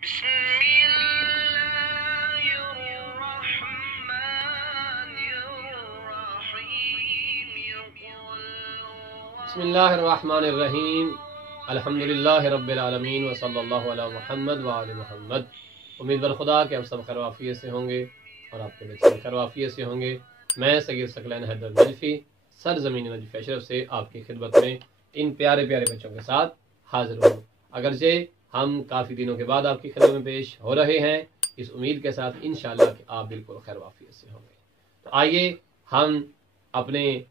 बिस्मिल्लाहिर्रहमानिर्रहीम। अल्हम्दुलिल्लाहि रब्बिल आलमीन व सल्लल्लाहु अला मुहम्मद व आले मुहम्मद। उम्मीद बर खुदा कि आप सब खैर से होंगे और आपके बच्चे खैर से होंगे। मैं सगीर सकलैन हैदर नजफी सरजमीन नजफ अशरफ से आपकी खिदमत में इन प्यारे प्यारे बच्चों के साथ हाजिर हूँ। अगरचे हम काफ़ी दिनों के बाद आपकी खिदमत में पेश हो रहे हैं, इस उम्मीद के साथ इंशाअल्लाह कि आप बिल्कुल खैर से होंगे। तो आइए हम अपने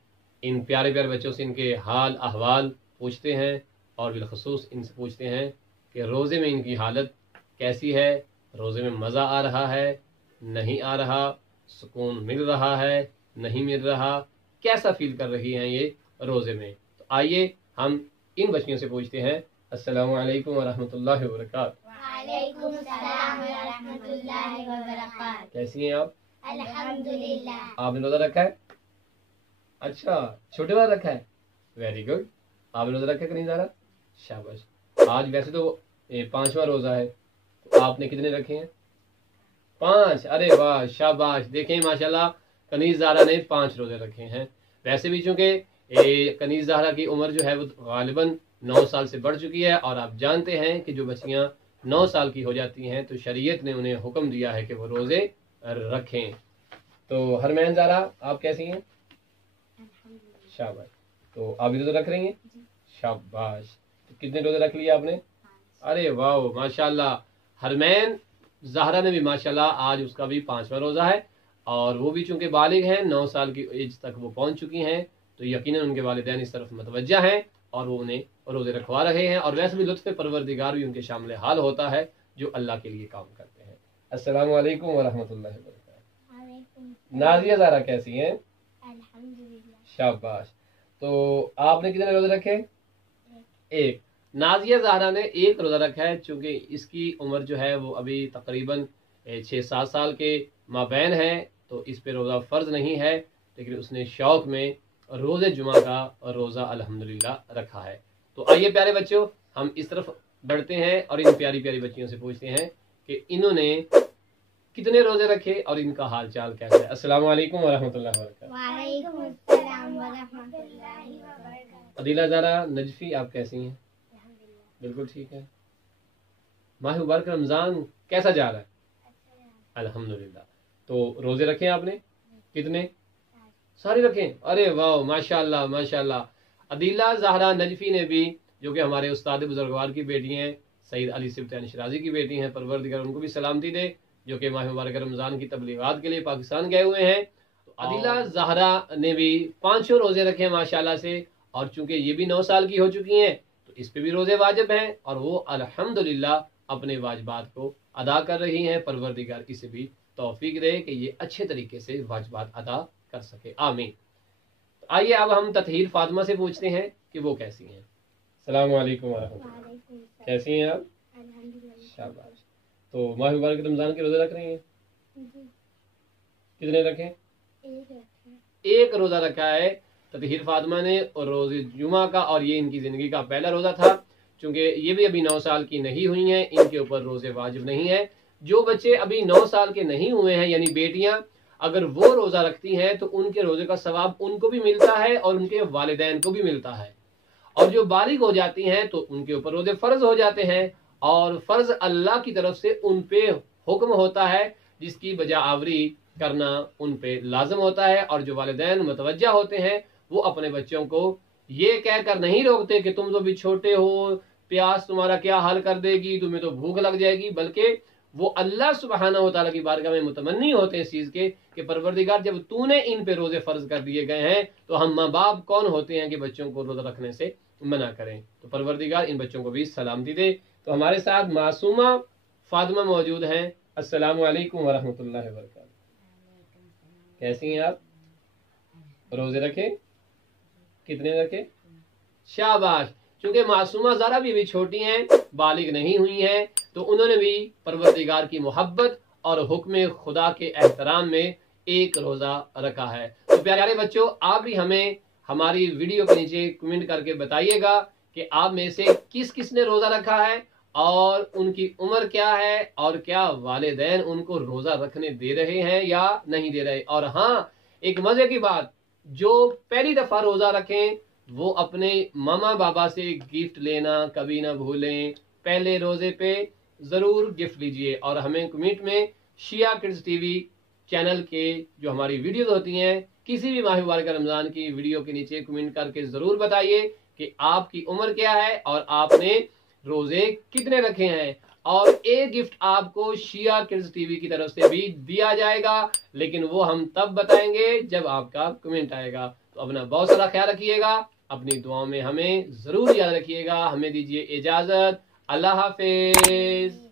इन प्यारे प्यारे बच्चों से इनके हाल अहवाल पूछते हैं और बिलखसूस इनसे पूछते हैं कि रोज़े में इनकी हालत कैसी है, रोज़े में मज़ा आ रहा है, नहीं आ रहा, सुकून मिल रहा है, नहीं मिल रहा, कैसा फील कर रही हैं ये रोज़े में। तो आइए हम इन बच्चियों से पूछते हैं। अस्सलामु अलैकुम व रहमतुल्लाहि व बरकातहू। वालेकुम सलाम व रहमतुल्लाहि व बरकातहू। कैसी हैं आप? अल्हम्दुलिल्लाह। आपने रोज़ा रखा है? अच्छा, छोटे वाला रखा है, वेरी गुड। आपने रोज़ा रखा है कि नहीं ज़ारा? शाबाश। आज वैसे तो 5वां रोज़ा है, तो आपने कितने रखे हैं? 5। अरे वाह, शाबाश। देखें माशाल्लाह कनीज़ ज़ारा ने 5 रोज़े रखे हैं। वैसे भी चूँकि कनीज़ ज़ारा की उम्र जो है वो गालिबन 9 साल से बढ़ चुकी है, और आप जानते हैं कि जो बच्चियाँ 9 साल की हो जाती हैं तो शरीयत ने उन्हें हुक्म दिया है कि वो रोज़े रखें। तो हरमैन ज़ारा आप कैसी हैं? शाबाश। तो आप भी रोज़े रख रही हैं? शाबाश। तो कितने रोज़े रख लिए आपने? अरे वाह, माशाल्लाह। हरमैन ज़हरा ने भी माशाल्लाह आज उसका भी 5वां रोज़ा है, और वो भी चूँकि बालिग हैं, 9 साल की एज तक वो पहुँच चुकी हैं, तो यकीनन उनके वालिदैन इस तरफ मुतवज्जा हैं और वो उन्हें रोज़े रखवा रहे हैं। और वैसे भी लुत्फ़ परवरदिगार भी उनके शामिल हाल होता है जो अल्लाह के लिए काम करते हैं। अस्सलामु अलैकुम व रहमतुल्लाहि व बरकातहू। नाज़िया ज़ारा कैसी हैं? अल्हम्दुलिल्लाह। शाबाश। तो आपने कितने रोज़े रखे? एक। नाज़िया ज़हरा ने 1 रोज़ा रखा है, चूँकि इसकी उम्र जो है वो अभी तकरीबन 6-7 साल के माबैन है, तो इस पे रोज़ा फ़र्ज़ नहीं है, लेकिन उसने शौक़ में रोज़े जुमा का रोज़ा अल्हम्दुलिल्लाह रखा है। तो आइए प्यारे बच्चों, हम इस तरफ बढ़ते हैं और इन प्यारी प्यारी बच्चियों से पूछते हैं कि इन्होंने कितने रोज़े रखे और इनका हाल चाल कैसा है। अस्सलामु अलैकुम व रहमतुल्लाहि व बरकातहू। वालेकुम अस्सलाम व रहमतुल्लाहि व बरकातहू। अदीला ज़ारा नजफी आप कैसी हैं? बिल्कुल ठीक है। माह मुबारक रमज़ान कैसा जा रहा है? अल्हम्दुलिल्लाह। तो रोज़े रखे आपने? कितने? सारे रखें? अरे वाह, माशाल्लाह माशाल्लाह। अदीला ज़हरा नजफी ने भी, जो कि हमारे उस्ताद बुजुर्गवार की बेटी हैं, सईद अली सिब्तानी शिराजी की बेटी हैं, परवरदिगार उनको भी सलामती दे, जो कि माह मुबारक रमज़ान की तबलीगात के लिए पाकिस्तान गए हुए हैं। तो अदीला ज़हरा ने भी 5 रोज़े रखे हैं माशाल्लाह से, और चूँकि ये भी 9 साल की हो चुकी हैं तो इस पे भी रोज़े वाजिब हैं, और वो अल्हम्दुलिल्लाह अपने वाजिबात को अदा कर रही हैं। परवरदिगार इसे भी तौफीक दे कि ये अच्छे तरीके से वाजिबात अदा कर सके, आमीन। तो आइए अब हम ततहीर फातिमा से पूछते हैं कि वो कैसी हैं। अस्सलामु अलैकुम व रहमतुल्लाह। कैसी हैं आप? शाबाश। तो माह मुबारक रमज़ान के रोज़े रख रही हैं? कितने रखें? 1 रोज़ा रखा है ततहीर फातिमा ने, और रोज़े जुमा का, और ये इनकी ज़िंदगी का पहला रोज़ा था। चूँकि ये भी अभी 9 साल की नहीं हुई हैं, इनके ऊपर रोज़े वाजिब नहीं है। जो बच्चे अभी 9 साल के नहीं हुए हैं, यानी बेटियां, अगर वो रोज़ा रखती हैं तो उनके रोज़े का सवाब उनको भी मिलता है और उनके वालिदैन को भी मिलता है। और जो बालिग हो जाती हैं तो उनके ऊपर रोज़े फ़र्ज़ हो जाते हैं, और फ़र्ज़ अल्लाह की तरफ से उन पे हुक्म होता है, जिसकी बजा आवरी करना उन पे लाजम होता है। और जो वालिदैन मुतवज्जा होते हैं वो अपने बच्चों को ये कहकर नहीं रोकते कि तुम तो भी छोटे हो, प्यास तुम्हारा क्या हाल कर देगी, तुम्हें तो भूख लग जाएगी, बल्कि वो अल्लाह सुब्हानहू व तआला की बारगाह में मुतमन्नी होते हैं इस चीज़ के कि परवरदिगार जब तूने इन पे रोज़े फ़र्ज कर दिए गए हैं तो हम माँ बाप कौन होते हैं कि बच्चों को रोज़ा रखने से मना करें। तो परवरदिगार इन बच्चों को भी सलामती दे। तो हमारे साथ मासूमा फातिमा मौजूद हैं। अस्सलामु अलैकुम व रहमतुल्लाहि व बरकातहू। कैसी हैं आप? रोज़े रखे? कितने रखे? शाबाश। चूँकि मासूमा ज़रा भी छोटी हैं, बालिग नहीं हुई हैं, तो उन्होंने भी परवरदिगार की मोहब्बत और हुक्म खुदा के एहतराम में 1 रोज़ा रखा है। तो प्यारे बच्चों, आप भी हमें हमारी वीडियो के नीचे कमेंट करके बताइएगा कि आप में से किस किस ने रोज़ा रखा है, और उनकी उम्र क्या है और क्या वालिदैन उनको रोजा रखने दे रहे हैं या नहीं दे रहे। और हाँ, एक मजे की बात, जो पहली दफा रोजा रखें वो अपने मामा बाबा से गिफ्ट लेना कभी ना भूलें। पहले रोजे पे जरूर गिफ्ट लीजिए और हमें कमेंट में शिया किड्स टीवी चैनल के जो हमारी वीडियोस होती हैं किसी भी माह मुबारक रमजान की वीडियो के नीचे कमेंट करके जरूर बताइए कि आपकी उम्र क्या है और आपने रोजे कितने रखे हैं। और एक गिफ्ट आपको शिया किड्स टीवी की तरफ से भी दिया जाएगा, लेकिन वो हम तब बताएंगे जब आपका कमेंट आएगा। तो अपना बहुत सारा ख्याल रखिएगा, अपनी दुआओं में हमें जरूर याद रखिएगा। हमें दीजिए इजाजत, अल्लाह हाफिज।